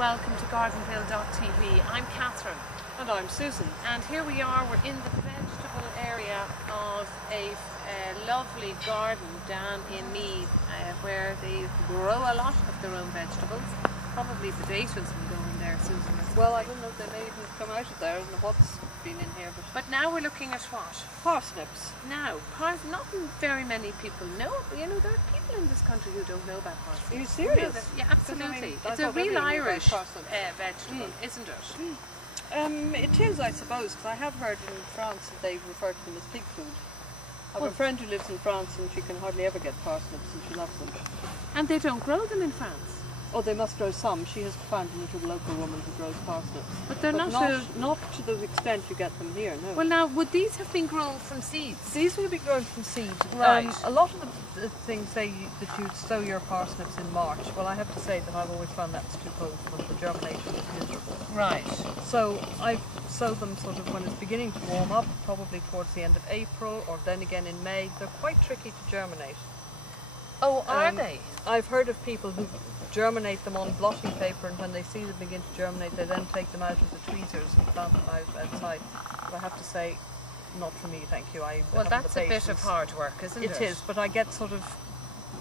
welcome to Gardenville.tv. I'm Catherine. And I'm Susan. And here we are, we're in the vegetable area of a lovely garden down in Meath where they grow a lot of their own vegetables. Probably potatoes will go in there, Susan. Well, I don't know if they may even come out of there. I don't know what's been in here. But now we're looking at what? Parsnips. Now, not very many people know. You know, there are people in this country who don't know about parsnips. Are you serious? Yeah, absolutely. I It's a real Irish vegetable, isn't it? It is, I suppose, because I have heard in France that they refer to them as pig food. I have a friend who lives in France and she can hardly ever get parsnips and she loves them. And they don't grow them in France? Oh, they must grow some. She has found a little local woman who grows parsnips. But they're not to the extent you get them here, no. Well, now, would these have been grown from seeds? These will be grown from seed. Right. A lot of the things say that you sow your parsnips in March. Well, I have to say that I've always found that's too cold for them. The germination is miserable. Right. So I sow them sort of when it's beginning to warm up, probably towards the end of April, or then again in May. They're quite tricky to germinate. Oh, are they? I've heard of people who germinate them on blotting paper, and when they see them begin to germinate, they then take them out with the tweezers and plant them outside. But I have to say, not for me, thank you. Well, that's a bit of hard work, isn't it? It is, but I get sort of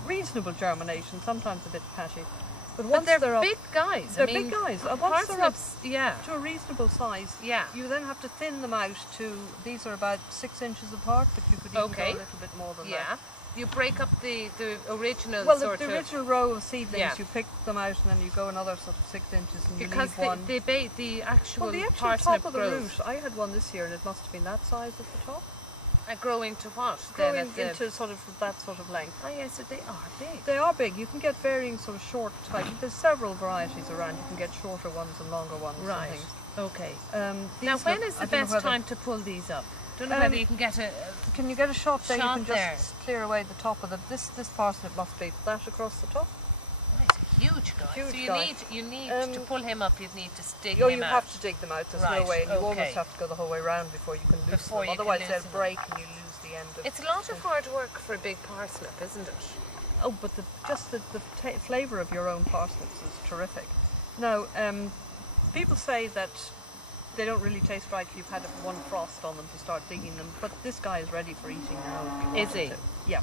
reasonable germination, sometimes a bit patchy. But once they're big guys. They're big guys. Once they're up yeah, to a reasonable size, yeah, you then have to thin them out to, these are about 6 inches apart, but you could even go a little bit more than that. You break up the original the original row of seedlings, yeah, you pick them out and then you go another sort of 6 inches and because you leave one. the actual top of the root, I had one this year and it must have been that size at the top. Growing to what? Growing into sort of that sort of length. Oh yes, so they are big. They are big. You can get varying sort of short types. There's several varieties around. You can get shorter ones and longer ones. Right. And things. Okay. Now when is the best time to pull these up? Don't know whether you can get a. Can you get a shot there? You can just clear away the top of this parsnip must be that across the top. Oh, it's a huge guy. You need to pull him up. You'd need to dig him out. You have to dig them out. There's no way. And you almost have to go the whole way around before you can loosen them. Otherwise they'll break and you lose the end of. It's a lot of hard work for a big parsnip, isn't it? Oh, but just the flavour of your own parsnips is terrific. Now, people say that they don't really taste right if you've had one frost on them to start digging them, but this guy is ready for eating now if you want Is he? to. Yeah,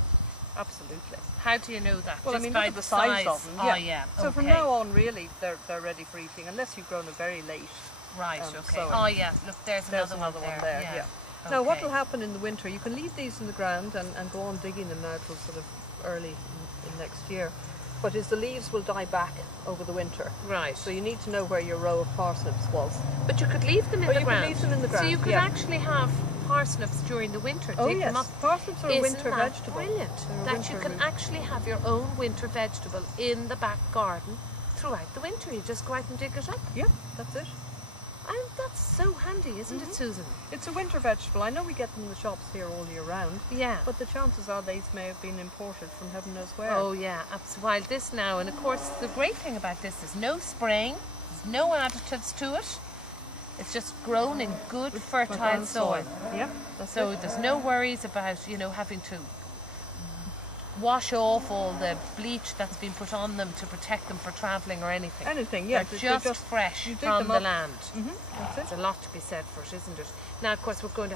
absolutely. How do you know that? Well, just I mean, by look at the size of them. Oh, yeah. So from now on, really, they're ready for eating, unless you've grown a very late. Right, okay. Sowing. Oh, yeah, look, there's another one there. Yeah. Okay. Now, what will happen in the winter, you can leave these in the ground and go on digging them now till sort of early in next year. But the leaves will die back over the winter. Right. So you need to know where your row of parsnips was. But you could leave them in the ground. Could leave them in the ground. So you could actually have parsnips during the winter. Oh dig yes, them up. parsnips are a winter vegetable. Brilliant. That you can actually have your own winter vegetable in the back garden throughout the winter. You just go out and dig it up. Yep, that's it. And that's so handy, isn't it, Susan? It's a winter vegetable. I know we get them in the shops here all year round. Yeah. But the chances are these may have been imported from heaven knows where. Oh yeah, while this now, and of course the great thing about this is no spraying, there's no additives to it. It's just grown in good fertile soil. Yep. So there's no worries about, having to wash off all the bleach that's been put on them to protect them for travelling or anything. Yeah. They're just fresh from the land. That's it. There's a lot to be said for it, isn't it? Now, of course, we've got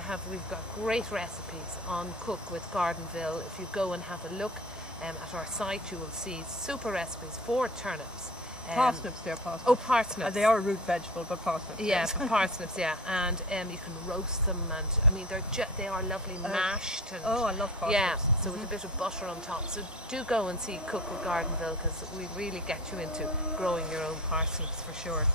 great recipes on Cook with Gardenville. If you go and have a look at our site, you will see super recipes for turnips. Parsnips, they're parsnips. Oh, parsnips. They are a root vegetable, but parsnips. Yeah, but parsnips, yeah. And you can roast them, and I mean, they are lovely mashed. And, I love parsnips. Yeah, so with a bit of butter on top. So do go and see Cook with Gardenville, because we really get you into growing your own parsnips for sure.